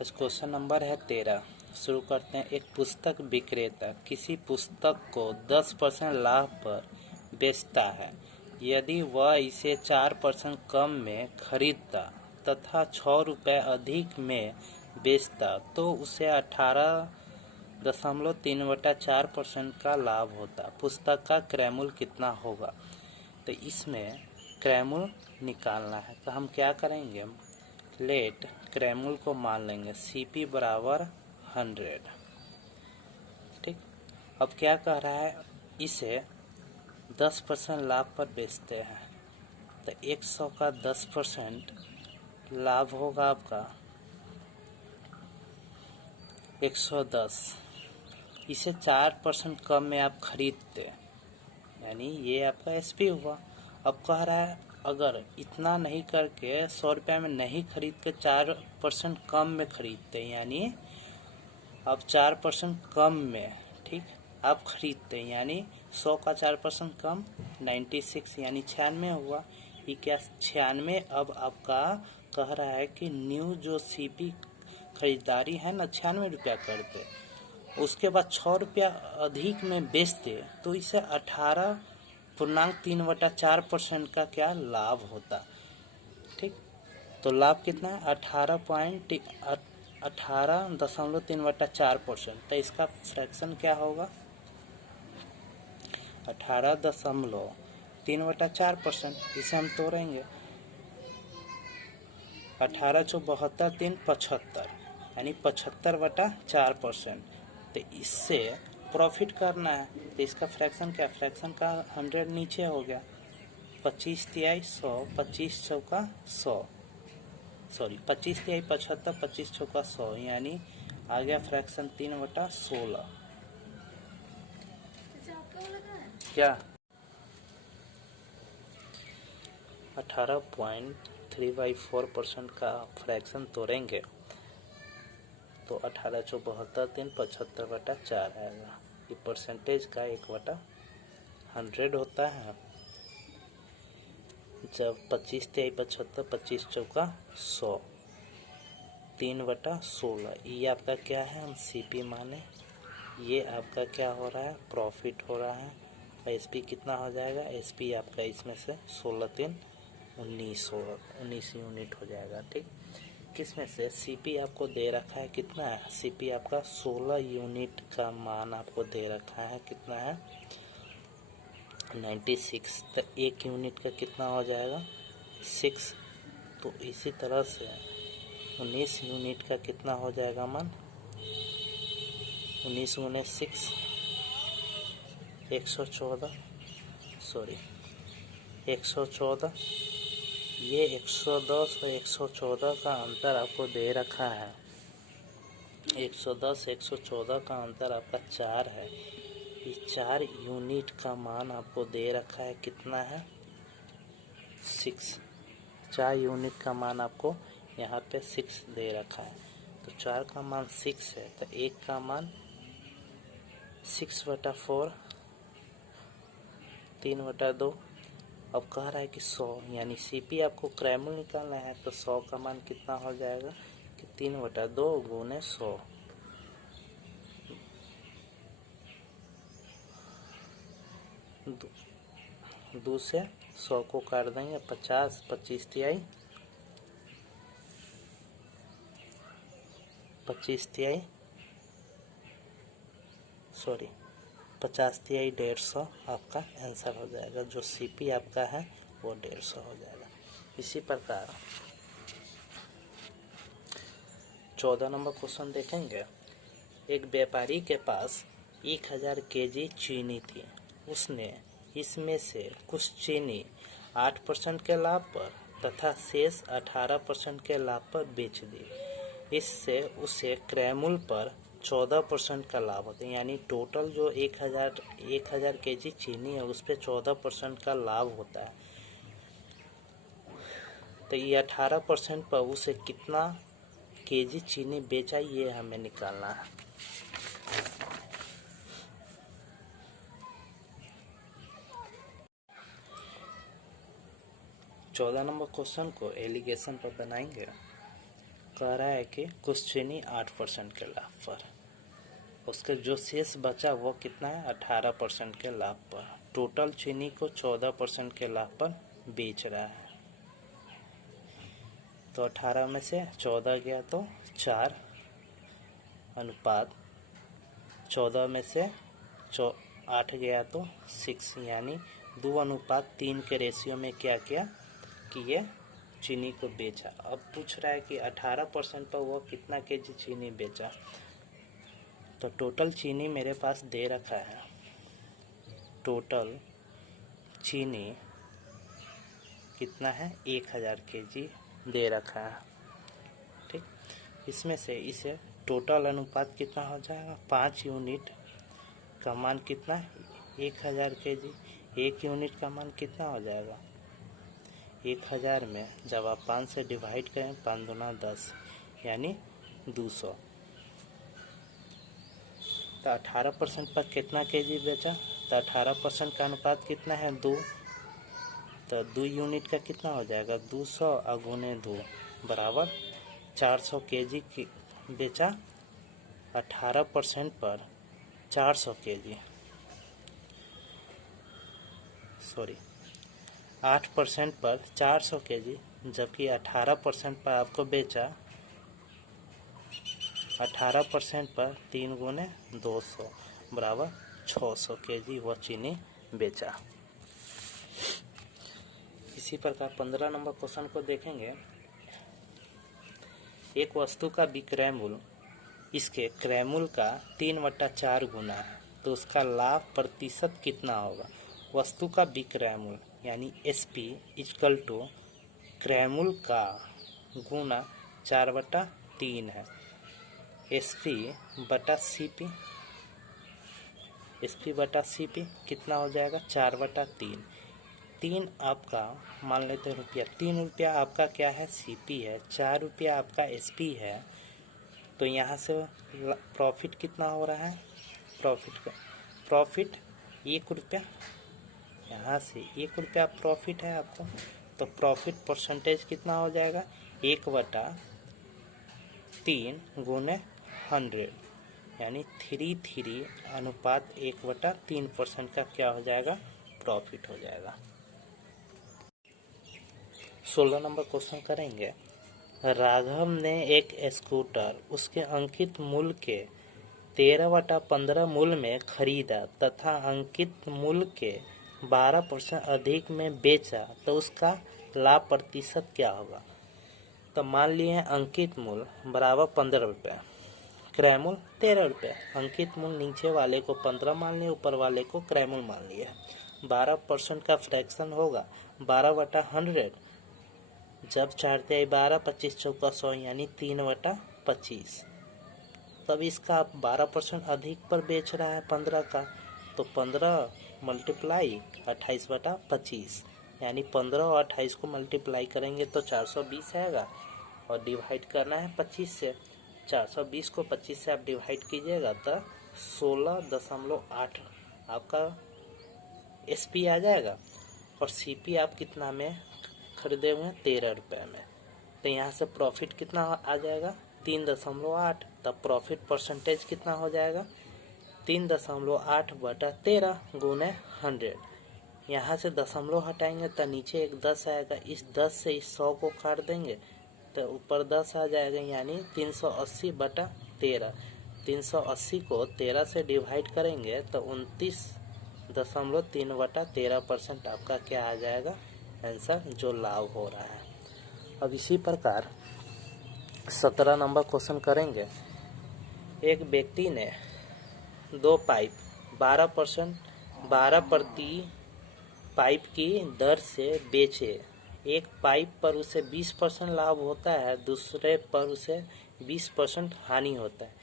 आज question number है 13। शुरू करते हैं। एक पुस्तक विक्रेता किसी पुस्तक को 10% लाभ पर बेचता है। यदि वह इसे 4% कम में खरीदता तथा 6 रुपये अधिक में बेचता तो उसे 18.34% का लाभ होता। पुस्तक का क्रय मूल्य कितना होगा? तो इसमें क्रय मूल्य निकालना है। तो हम क्या करेंगे, लेट क्रय मूल्य को मान लेंगे CP बराबर 100। ठीक, अब क्या कह रहा है, इसे 10% लाभ पर बेचते हैं। तो 100 का 10% लाभ होगा आपका 110। इसे 4% कम में आप खरीदते, यानी ये आपका SP हुआ। अब कह रहा है अगर इतना नहीं करके 100 रुपये में नहीं खरीद के 4% कम में खरीदते, यानी अब 4% कम में, ठीक, आप खरीदते, यानी 100 का 4% कम 96, यानी 96 हुआ। ये क्या 96? अब आपका कह रहा है कि न्यू जो CP खरीदारी है ना 96 रुपया करते, उसके बाद 6 रुपया अधिक में बेचते तो इसे 18.3/4% का क्या लाभ होता। ठीक, तो लाभ कितना है 18.3/4%। तो इसका फ्रैक्शन क्या होगा 18.3/4%। इसे हम तोड़ेंगे 18 × 72 3 75, यानी 75/4%। तो इससे प्रॉफिट करना है तो इसका फ्रैक्शन क्या, फ्रैक्शन का 100 नीचे हो गया। 25 तिहाई 100, 25 चौका 100, सॉरी 25 तिहाई 75, 25 चौका 100, यानी आ गया फ्रैक्शन 3/16। क्या 18.3/4% का फ्रैक्शन तोड़ेंगे तो 18 × 72 3 75/4 आएगा। ये परसेंटेज का 1/100 होता है। जब 25 तिहाई 75, 25 चौका 100, 3/16। ये आपका क्या है, हम CP माने। ये आपका क्या हो रहा है, प्रॉफिट हो रहा है। SP कितना हो जाएगा, SP आपका इसमें से 16 3 19 यूनिट हो जाएगा। ठीक, किसमें से CP आपको दे रखा है कितना है, CP आपका 16 यूनिट का मान आपको दे रखा है। कितना है 96। तो 1 यूनिट का कितना हो जाएगा 6। तो इसी तरह से 19 यूनिट का कितना हो जाएगा मान 19 × 6 114, सॉरी 114। ये 110 और 114 का अंतर आपको दे रखा है। 110 114 का अंतर आपका 4 है। ये 4 यूनिट का मान आपको दे रखा है कितना है 6। 4 यूनिट का मान आपको यहाँ पे 6 दे रखा है। तो 4 का मान 6 है, तो 1 का मान 6/4 3/2। अब कह रहा है कि 100, यानी CP आपको क्रय मूल्य निकालना है। तो 100 का मान कितना हो जाएगा कि 3/2 × 100। दो से 100 को काट देंगे 50, 25 तिहाई 50 तिहाई सॉरी 50 तिहाई 150 आपका आंसर हो जाएगा। जो CP आपका है वो 150 हो जाएगा। इसी प्रकार 14 नंबर क्वेश्चन देखेंगे। एक व्यापारी के पास 1000 kg चीनी थी। उसने इसमें से कुछ चीनी 8% के लाभ पर तथा शेष 18% के लाभ पर बेच दी। इससे उसे क्रय मूल्य पर 14% का लाभ होता है, यानी टोटल जो 1000 kg चीनी है उस पर 14% का लाभ होता है। तो ये 18% पर उसे कितना kg चीनी बेचा ये हमें निकालना है। चौदह नंबर क्वेश्चन को एलिगेशन पर बनाएंगे। कह रहा है कि कुछ चीनी 8% के लाभ पर, उसके जो शेष बचा वो कितना है 18% के लाभ पर, टोटल चीनी को 14% के लाभ पर बेच रहा है। तो 18 में से 14 गया तो 4 अनुपात 14 में से 8 गया तो 6, यानी 2:3 के रेशियो में क्या किया कि ये चीनी को बेचा। अब पूछ रहा है कि 18% पर वो कितना केजी चीनी बेचा। तो टोटल चीनी मेरे पास दे रखा है, टोटल चीनी कितना है 1000 केजी दे रखा है। ठीक, इसमें से इसे टोटल अनुपात कितना हो जाएगा 5 यूनिट का मान कितना है 1000 केजी। 1 यूनिट का मान कितना हो जाएगा 1000 में जब आप 5 से डिवाइड करें 5 दूना 10 यानी 200। तो 18% पर कितना केजी बेचा, तो 18% का अनुपात कितना है 2, तो 2 यूनिट का कितना हो जाएगा 200 गुने 2 बराबर 400 केजी की बेचा। 18% पर 400 केजी, सॉरी 8% पर 400 केजी, जबकि 18% पर आपको बेचा 18% पर 3 गुने 200 बराबर 600 केजी वो चीनी बेचा। इसी प्रकार 15 नंबर क्वेश्चन को देखेंगे। एक वस्तु का विक्रय मूल्य इसके क्रय मूल्य का 3/4 गुना है, तो उसका लाभ प्रतिशत कितना होगा। वस्तु का विक्रय मूल्य यानी SP इक्वल टू क्रय मूल्य का गुना 4/3 है। SP बटा CP कितना हो जाएगा 4/3। 3 आपका मान लेते हैं रुपया, 3 रुपया आपका क्या है CP है, 4 रुपया आपका SP है। तो यहाँ से प्रॉफिट कितना हो रहा है, प्रॉफिट 1 रुपया, यहाँ से 1 रुपया प्रॉफिट है आपको। तो प्रॉफिट परसेंटेज कितना हो जाएगा 1/3 गुने 100 यानी 33:1/3% का क्या हो जाएगा प्रॉफिट हो जाएगा। 16 नंबर क्वेश्चन करेंगे। राघव ने एक स्कूटर उसके अंकित मूल्य के 13/15 मूल्य में खरीदा तथा अंकित मूल्य के 12% अधिक में बेचा, तो उसका लाभ प्रतिशत क्या होगा। तो मान लिए अंकित मूल्य बराबर 15 रुपये, क्रय मूल्य 13 रुपये। अंकित मूल्य नीचे वाले को 15 मान लिए, ऊपर वाले को क्रय मूल्य मान लिया। 12% का फ्रैक्शन होगा 12/100, जब 4 × 12 25 चौका 100 यानी 3/25। तब इसका 12% अधिक पर बेच रहा है 15 का, तो 15 मल्टीप्लाई 28/25 यानी 15 और 28 को मल्टीप्लाई करेंगे तो 420 आएगा और डिवाइड करना है 25 से। 420 को 25 से आप डिवाइड कीजिएगा तो 16.8 आपका SP आ जाएगा और CP आप कितना में खरीदे हुए 13 रुपये में। तो यहाँ से प्रॉफिट कितना आ जाएगा 3.8, तब प्रॉफिट परसेंटेज कितना हो जाएगा 3.8/13 गुने 100। यहाँ से दशमलव हटाएंगे तो नीचे एक 10 आएगा, इस 10 से इस 100 को काट देंगे तो ऊपर 10 आ जाएगा यानी 380/13। 380 को 13 से डिवाइड करेंगे तो 29.3/13% आपका क्या आ जाएगा आंसर जो लाभ हो रहा है। अब इसी प्रकार 17 नंबर क्वेश्चन करेंगे। एक व्यक्ति ने 2 पाइप 12 प्रति पाइप की दर से बेचे। एक पाइप पर उसे 20% लाभ होता है, दूसरे पर उसे 20% हानि होता है।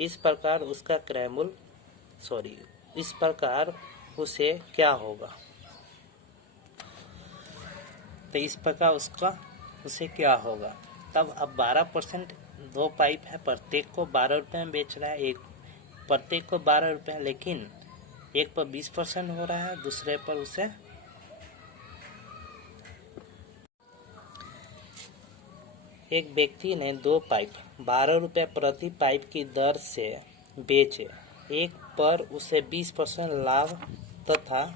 इस प्रकार उसे क्या होगा। तो इस प्रकार उसे क्या होगा। तब अब 12% 2 पाइप है, प्रत्येक को 12 रुपये में बेच रहा है, एक प्रत्येक को 12 रुपये, लेकिन एक पर 20% हो रहा है, दूसरे पर उसे एक व्यक्ति ने 2 पाइप 12 रुपये प्रति पाइप की दर से बेचे। एक पर उसे 20% लाभ तथा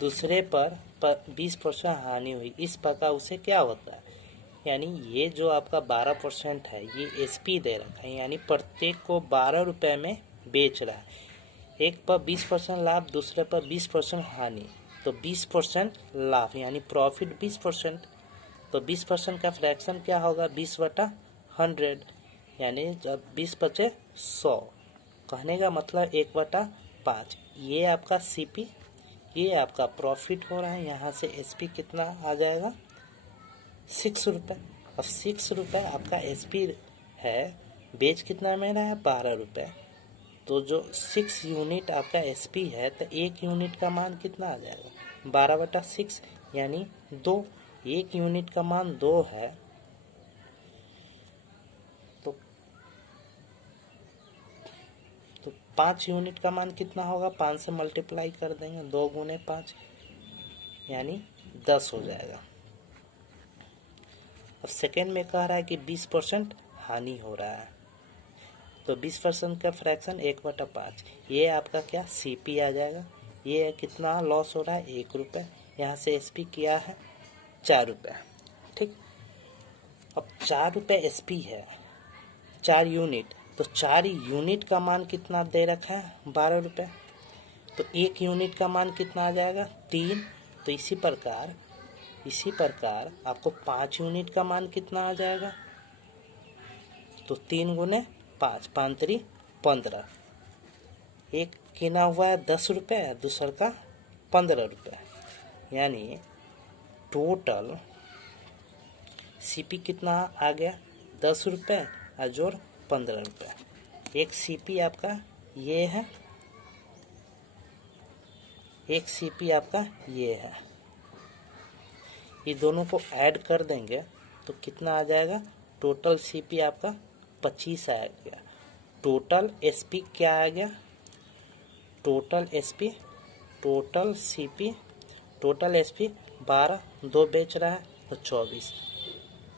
दूसरे पर 20% हानि हुई। इस प्रकार उसे क्या होता है? यानी ये जो आपका 12% है ये एसपी दे रखा है, यानी प्रत्येक को 12 रुपये में बेच रहा है। एक पर 20% लाभ, दूसरे पर 20% हानि, तो 20% लाभ यानी प्रॉफिट 20%। तो 20% का फ्रैक्शन क्या होगा? 20/100, यानी जब 20 बचे 100। कहने का मतलब 1/5। ये आपका सीपी, ये आपका प्रॉफिट हो रहा है। यहाँ से एसपी कितना आ जाएगा? 6 रुपये। अब 6 रुपये आपका एसपी है, बेच कितना में रहा है? 12 रुपये। तो जो 6 यूनिट आपका एसपी है, तो 1 यूनिट का मान कितना आ जाएगा? 12/6 यानी 2। 1 यूनिट का मान 2 है, तो 5 यूनिट का मान कितना होगा? 5 से मल्टीप्लाई कर देंगे, 2 गुने 5 यानी 10 हो जाएगा। अब सेकेंड में कह रहा है कि 20% हानि हो रहा है, तो 20% का फ्रैक्शन 1/5। ये आपका क्या? सीपी आ जाएगा। ये कितना लॉस हो रहा है? 1 रुपये। यहाँ से एसपी किया है 4 रुपये। ठीक। अब 4 रुपये एसपी है, 4 यूनिट, तो 4 यूनिट का मान कितना दे रखा है? 12 रुपये। तो 1 यूनिट का मान कितना आ जाएगा? 3। तो इसी प्रकार आपको 5 यूनिट का मान कितना आ जाएगा? तो 3 गुने 5, 5 3 15। एक किना हुआ है 10 रुपये, दूसर का 15 रुपये, यानी टोटल सीपी कितना आ गया? 10 रुपये और जोड़ 15 रुपये। एक सीपी आपका ये है, एक सीपी आपका ये है। ये दोनों को ऐड कर देंगे तो कितना आ जाएगा? टोटल सीपी आपका 25 आ गया। टोटल एसपी क्या आ गया? Total SP, total CP, total SP 12, 2 बेच रहा है तो 24।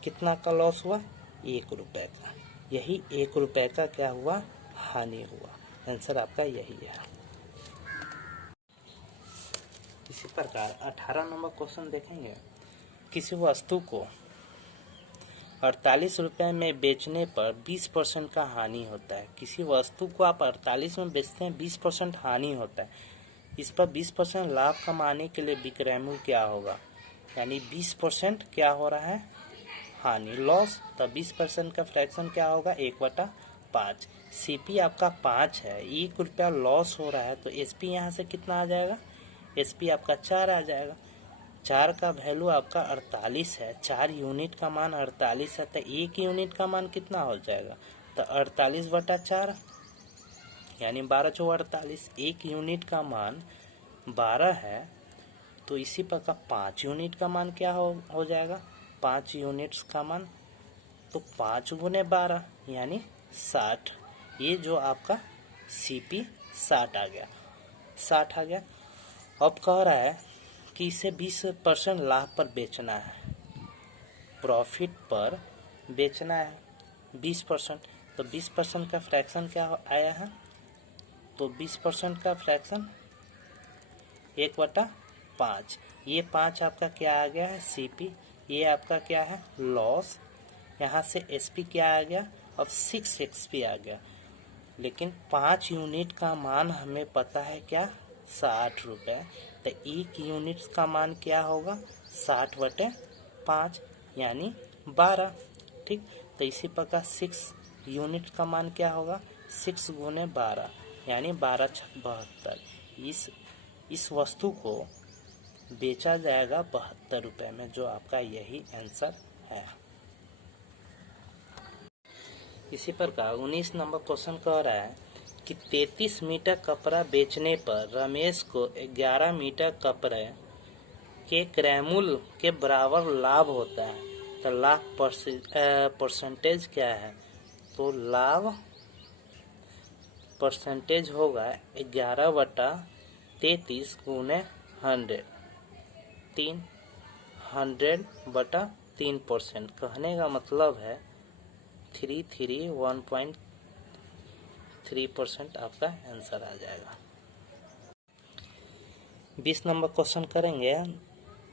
कितना का लॉस हुआ? 1 रुपये का। यही 1 रुपये का क्या हुआ? हानि हुआ। आंसर आपका यही है। इसी प्रकार 18 नंबर क्वेश्चन देखेंगे। किसी वस्तु को 48 रुपये में बेचने पर 20% का हानि होता है। किसी वस्तु को आप 48 में बेचते हैं, 20% हानि होता है। इस पर 20% लाभ कमाने के लिए विक्रय मूल्य क्या होगा? यानी 20% क्या हो रहा है? हानि, लॉस। तो 20% का फ्रैक्शन क्या होगा? 1/5। सीपी आपका 5 है, 1 रुपया लॉस हो रहा है, तो एसपी यहाँ से कितना आ जाएगा? एसपी आपका 4 आ जाएगा। 4 का वैल्यू आपका 48 है, 4 यूनिट का मान 48 है, तो 1 यूनिट का मान कितना हो जाएगा? तो 48/4 यानी 12 चौक 48। 1 यूनिट का मान 12 है, तो इसी प्रकार 5 यूनिट का मान क्या हो जाएगा? 5 यूनिट्स का मान, तो 5 गुने 12 यानी 60। ये जो आपका सीपी 60 आ गया, 60 आ गया। अब कह रहा है कि इसे 20% लाभ पर बेचना है, प्रॉफिट पर बेचना है 20%। तो 20% का फ्रैक्शन क्या आया है? तो 20% का फ्रैक्शन 1/5। ये 5 आपका क्या आ गया है? सीपी। ये आपका क्या है? लॉस। यहाँ से एसपी क्या आ गया? अब 6 एक्सपी आ गया। लेकिन 5 यूनिट का मान हमें पता है क्या? 60 रुपये। तो 1 यूनिट का मान क्या होगा? 60/5 यानी 12। ठीक। तो इसी प्रकार 6 यूनिट का मान क्या होगा? 6 गुने 12 यानी 12 छक 72। इस वस्तु को बेचा जाएगा 72 रुपये में, जो आपका यही आंसर है। इसी प्रकार 19 नंबर क्वेश्चन कह रहा है कि 33 मीटर कपड़ा बेचने पर रमेश को 11 मीटर कपड़े के क्रय मूल्य के बराबर लाभ होता है। तो लाभ परसेंटेज क्या है? तो लाभ परसेंटेज होगा 11/33 गुने 100, 100/33 3%। कहने का मतलब है 1.3% आपका आंसर आ जाएगा। 20 नंबर क्वेश्चन करेंगे।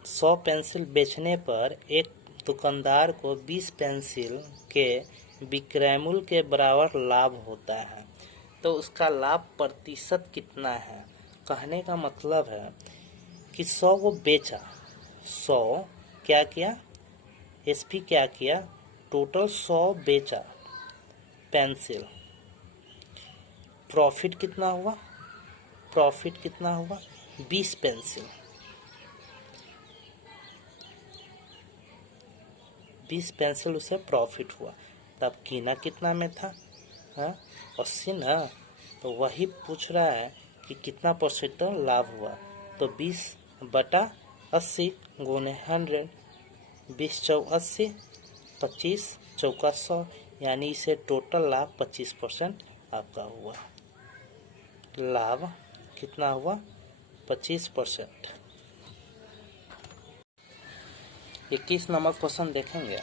100 पेंसिल बेचने पर एक दुकानदार को 20 पेंसिल के विक्रय मूल्य के बराबर लाभ होता है, तो उसका लाभ प्रतिशत कितना है। कहने का मतलब है कि 100 वो बेचा, 100 क्या किया, एसपी क्या किया, टोटल 100 बेचा पेंसिल, प्रॉफिट कितना हुआ, प्रॉफिट कितना हुआ 20 पेंसिल, 20 पेंसिल उसे प्रॉफिट हुआ। तब कीना कितना में था, 80 ना, तो वही पूछ रहा है कि कितना परसेंट तो लाभ हुआ। तो 20/80 गुने 100, 20 चौक 80, 25 चौका 100, यानी इसे टोटल लाभ 25% आपका हुआ। लाभ कितना हुआ 25%। 21 नंबर क्वेश्चन देखेंगे।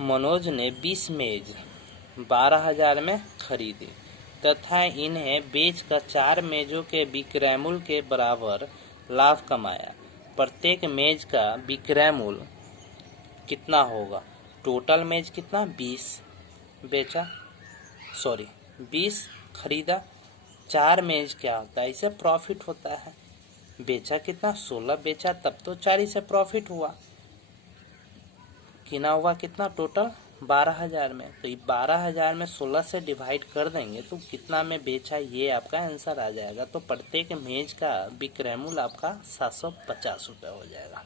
मनोज ने 20 मेज 12,000 में खरीदी तथा इन्हें बेचकर 4 मेजों के विक्रय मूल्य के बराबर लाभ कमाया। प्रत्येक मेज का विक्रय मूल्य कितना होगा। टोटल मेज कितना 20 बेचा, 20 खरीदा, 4 मेज क्या होता है, इसे प्रॉफिट होता है। बेचा कितना 16 बेचा, तब तो 4 से प्रॉफिट हुआ। किना हुआ कितना टोटल 12,000 में, तो 12,000 में 16 से डिवाइड कर देंगे तो कितना में बेचा, ये आपका आंसर आ जाएगा। तो प्रत्येक मेज का विक्रय मूल्य आपका 750 रुपये हो जाएगा।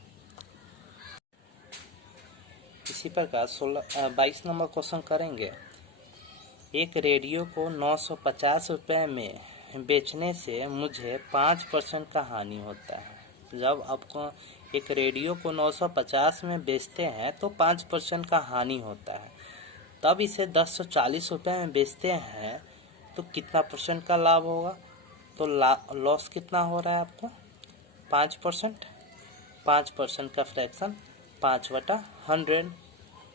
इसी प्रकार 22 नंबर क्वेश्चन करेंगे। एक रेडियो को 950 रुपये में बेचने से मुझे 5% का हानि होता है। जब आपको एक रेडियो को 950 में बेचते हैं तो 5% का हानि होता है। तब इसे 1040 रुपये में बेचते हैं तो कितना परसेंट का लाभ होगा। तो लॉस कितना हो रहा है आपको 5%। 5% का फ्रैक्शन 5/100,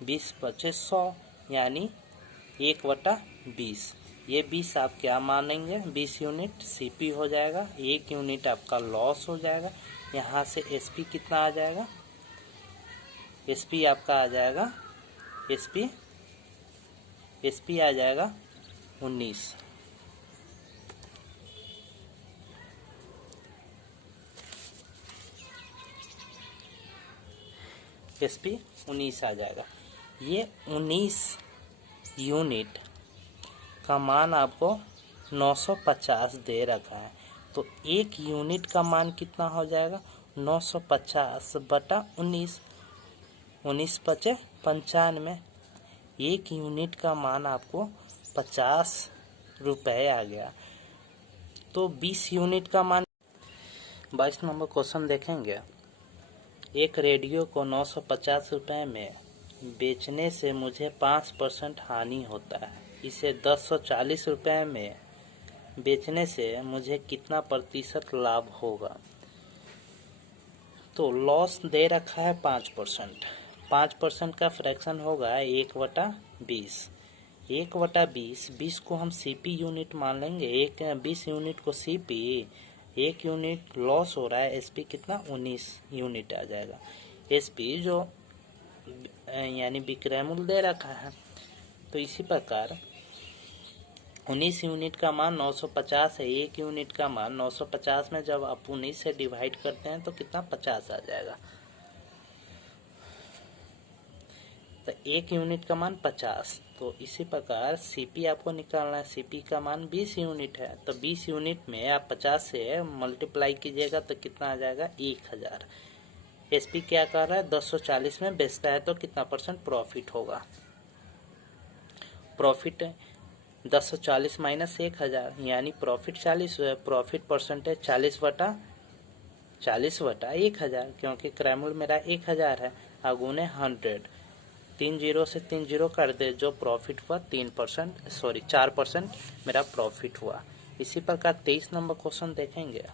20 बचे 100, यानी 1/20। ये 20 आप क्या मानेंगे, 20 यूनिट सीपी हो जाएगा, 1 यूनिट आपका लॉस हो जाएगा। यहाँ से एसपी कितना आ जाएगा, एसपी आपका आ जाएगा, एसपी आ जाएगा 19। एसपी 19 आ जाएगा। ये 19 यूनिट का मान आपको 950 दे रखा है, तो 1 यूनिट का मान कितना हो जाएगा 950/19, 19 बचे 95। 1 यूनिट का मान आपको 50 रुपये आ गया। तो 20 यूनिट का मान। 22 नंबर क्वेश्चन देखेंगे। एक रेडियो को 950 रुपये में बेचने से मुझे 5% हानि होता है। इसे 1040 रुपये में बेचने से मुझे कितना प्रतिशत लाभ होगा। तो लॉस दे रखा है 5%। 5% का फ्रैक्शन होगा 1/20। 1/20, 20 को हम सीपी यूनिट मान लेंगे, 20 यूनिट को सीपी, 1 यूनिट लॉस हो रहा है, एसपी कितना 19 यूनिट आ जाएगा। एसपी जो यानी विक्रय मूल्य दे रखा है। तो इसी प्रकार 19 यूनिट का मान 950 है, 1 यूनिट का मान 950 में जब आप 19 से डिवाइड करते हैं तो कितना 50 आ जाएगा। तो 1 यूनिट का मान 50। तो इसी प्रकार सीपी आपको निकालना है, सीपी का मान 20 यूनिट है, तो 20 यूनिट में आप 50 से मल्टीप्लाई कीजिएगा तो कितना आ जाएगा 1000। एसपी क्या कर रहा है 1040 में बेचता है, तो कितना परसेंट प्रॉफिट होगा। प्रॉफिट 1040 माइनस 1000, यानी प्रॉफिट 40 है। प्रॉफिट परसेंटेज 40/1000, क्योंकि क्रय मूल्य मेरा 1000 है, अगुने 100। 3 जीरो से 3 जीरो कर दे, जो प्रॉफिट हुआ 4% मेरा प्रॉफिट हुआ। इसी प्रकार 23 नंबर क्वेश्चन देखेंगे।